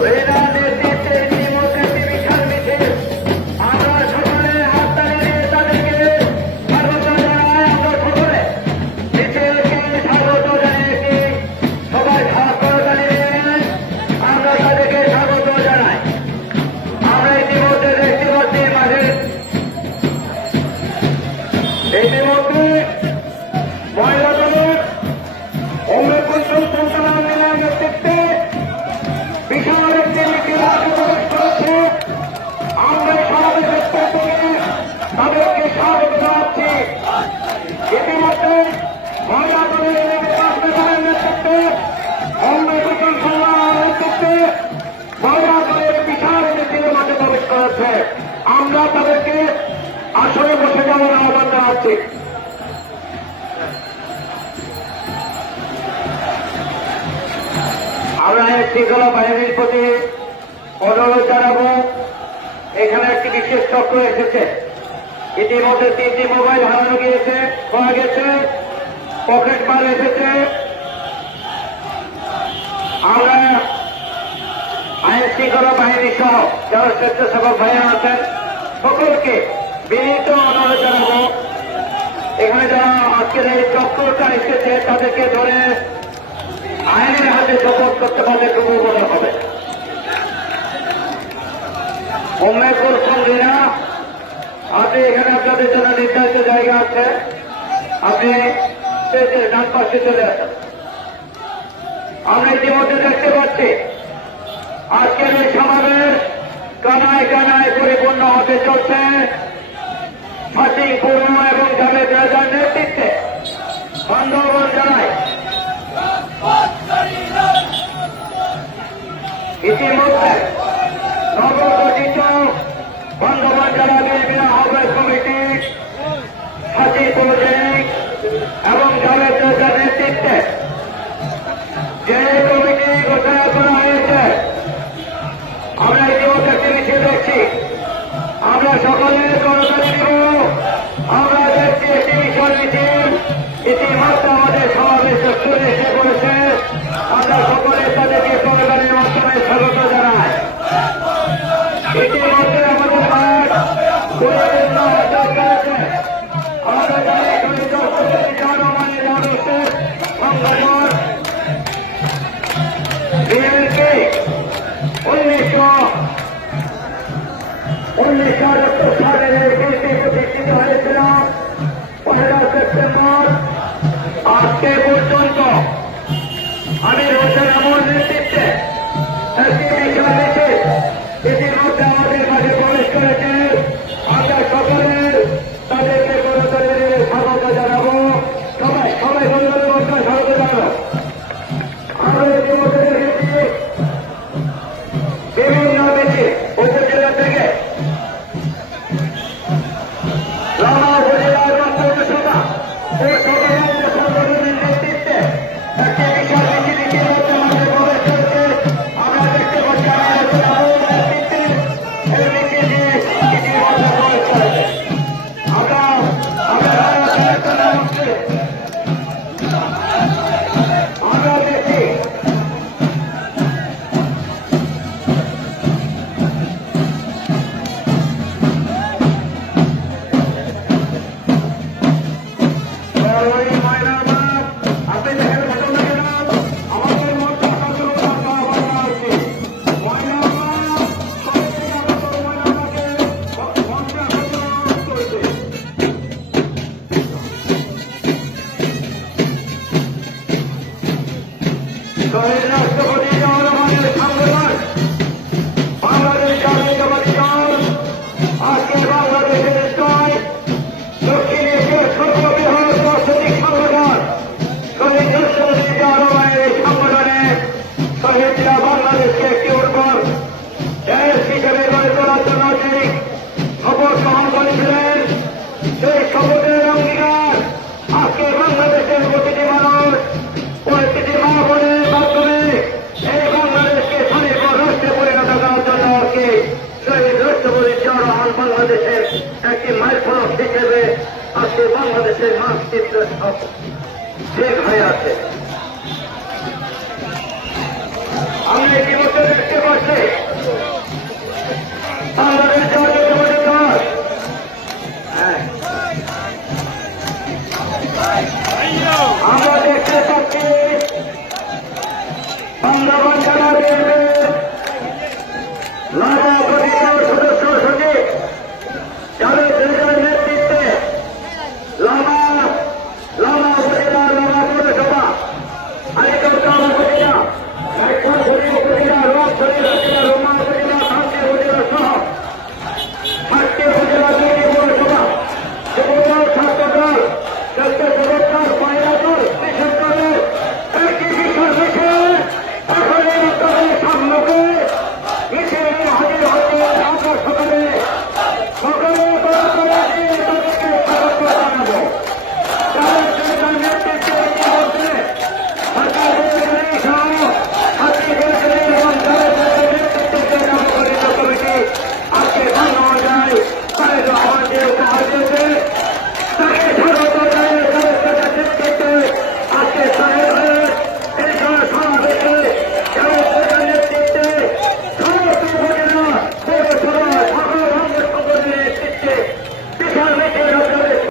Buenas. তাদেরকে স্বাগত জানাচ্ছি ইতিমধ্যে আমরা তাদেরকে শৃঙ্খলা বাহিনীর প্রতি অনুরোধ জানাব। এখানে একটি বিশেষ চক্র এসেছে। ইতিমধ্যে তিনটি মোবাইল হারানো গিয়েছে, পাওয়া গেছে। পকেট মাল এসেছে। আমরা আইন শৃঙ্খলা বাহিনী সহ যারা স্বেচ্ছাসেবক ভাইয়া আছেন, সকলকে বিনীত অনুরোধ জানাব। এখানে যারা আজকের এই চক্রটা এসেছে, তাদেরকে ধরে আইনের হাতে শপথ করতে পারলে খুব উপকার হবে। অম্বেকুর সঙ্গীরা আপনি এখানে আপনাদের জন্য নির্ধারিত জায়গা আছে। আপনি ডান পাশে চলে আসেন। আমরা ইতিমধ্যে দেখতে পাচ্ছি, আজকের এই সমাবেশ কানায় কানায় পরিপূর্ণ হতে চলছে। ফাঁসিং পূর্ণ এবং জাভেদ রাজার নেতৃত্বে বান্ধবন জানায়। ইতিমধ্যে বন্ধবান জেলা বিএনপি আহ্বায়ক কমিটি যে কমিটি ঘোষণা করা হয়েছে, আমরা ইতিমধ্যে একটি দেখছি। আমরা সকলের আমরা দেখছি আমাদের সমাবেশ চলে পড়েছে। আজকে পর্যন্ত আমি রোজের আমার নেতৃত্বে একটি ইতিমধ্যে আমাদের মাঝে প্রবেশ করেছে Thank you. দিবসকে শহীদ রাষ্ট্রপতি জিয়া রহমান বাংলাদেশের একটি মাইফলক হিসেবে আজকে বাংলাদেশের মানচিত্র শেখ হয়ে আছে। আমি এই দিবসে দেখতে পাচ্ছি